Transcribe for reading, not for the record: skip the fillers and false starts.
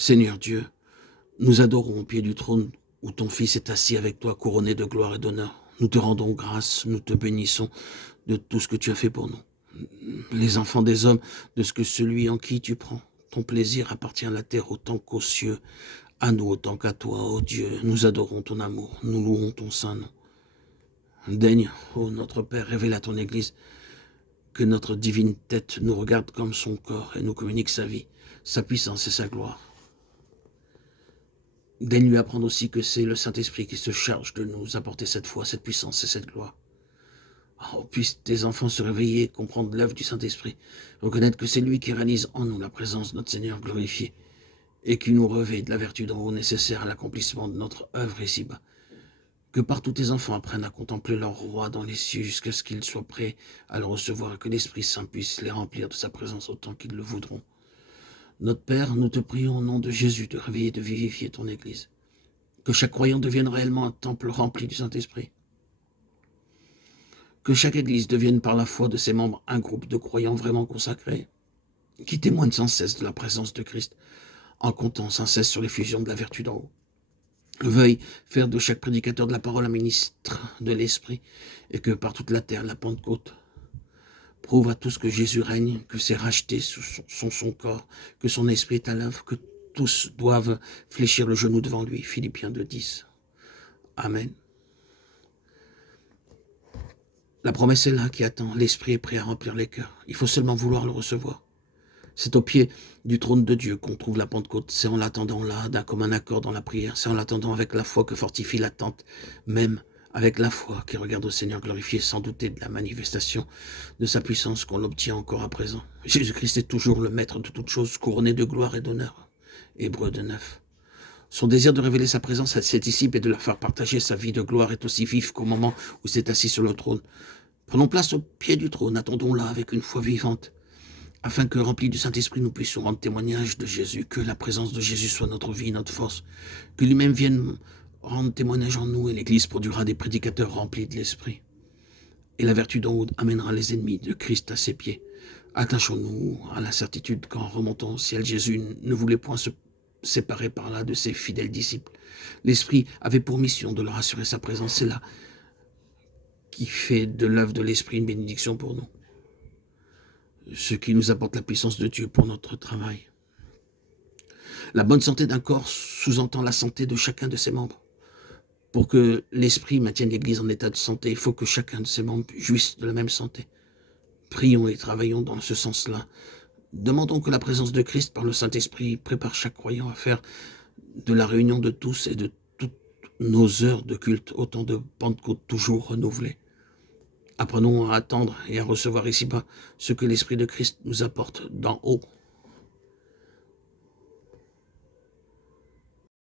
Seigneur Dieu, nous adorons au pied du trône où ton Fils est assis avec toi, couronné de gloire et d'honneur. Nous te rendons grâce, nous te bénissons de tout ce que tu as fait pour nous. Les enfants des hommes, de ce que celui en qui tu prends ton plaisir appartient à la terre autant qu'aux cieux, à nous autant qu'à toi, ô Dieu. Nous adorons ton amour, nous louons ton saint nom. Daigne, ô notre Père, révèle à ton Église que notre divine tête nous regarde comme son corps et nous communique sa vie, sa puissance et sa gloire. Daigne lui apprendre aussi que c'est le Saint-Esprit qui se charge de nous apporter cette foi, cette puissance et cette gloire. Oh, puissent tes enfants se réveiller et comprendre l'œuvre du Saint-Esprit, reconnaître que c'est lui qui réalise en nous la présence de notre Seigneur glorifié et qui nous revêt de la vertu d'en haut nécessaire à l'accomplissement de notre œuvre ici-bas. Que partout tes enfants apprennent à contempler leur roi dans les cieux jusqu'à ce qu'ils soient prêts à le recevoir et que l'Esprit Saint puisse les remplir de sa présence autant qu'ils le voudront. Notre Père, nous te prions au nom de Jésus de réveiller et de vivifier ton Église. Que chaque croyant devienne réellement un temple rempli du Saint-Esprit. Que chaque Église devienne par la foi de ses membres un groupe de croyants vraiment consacrés, qui témoignent sans cesse de la présence de Christ, en comptant sans cesse sur l'effusion de la vertu d'en haut. Veuille faire de chaque prédicateur de la parole un ministre de l'Esprit, et que par toute la terre, la Pentecôte, prouve à tous que Jésus règne, que ses rachetés sont son corps, que son esprit est à l'œuvre, que tous doivent fléchir le genou devant lui. Philippiens 2:10. Amen. La promesse est là qui attend. L'Esprit est prêt à remplir les cœurs. Il faut seulement vouloir le recevoir. C'est au pied du trône de Dieu qu'on trouve la Pentecôte. C'est en l'attendant là, d'un commun accord dans la prière. C'est en l'attendant avec la foi que fortifie l'attente, même avec la foi qui regarde au Seigneur glorifié sans douter de la manifestation de sa puissance qu'on obtient encore à présent. Jésus-Christ est toujours le maître de toutes choses, couronné de gloire et d'honneur. Hébreux 2:9. Son désir de révéler sa présence à ses disciples et de leur faire partager sa vie de gloire est aussi vif qu'au moment où s'est assis sur le trône. Prenons place au pied du trône, attendons-la avec une foi vivante, afin que, remplis du Saint-Esprit, nous puissions rendre témoignage de Jésus, que la présence de Jésus soit notre vie, notre force, que lui-même vienne rendre témoignage en nous et l'Église produira des prédicateurs remplis de l'Esprit. Et la vertu d'en haut amènera les ennemis de Christ à ses pieds. Attachons-nous à la certitude qu'en remontant au ciel, Jésus ne voulait point se séparer par là de ses fidèles disciples. L'Esprit avait pour mission de leur assurer sa présence. C'est là qui fait de l'œuvre de l'Esprit une bénédiction pour nous. Ce qui nous apporte la puissance de Dieu pour notre travail. La bonne santé d'un corps sous-entend la santé de chacun de ses membres. Pour que l'Esprit maintienne l'Église en état de santé, il faut que chacun de ses membres jouisse de la même santé. Prions et travaillons dans ce sens-là. Demandons que la présence de Christ par le Saint-Esprit prépare chaque croyant à faire de la réunion de tous et de toutes nos heures de culte autant de Pentecôte toujours renouvelées. Apprenons à attendre et à recevoir ici-bas ce que l'Esprit de Christ nous apporte d'en haut.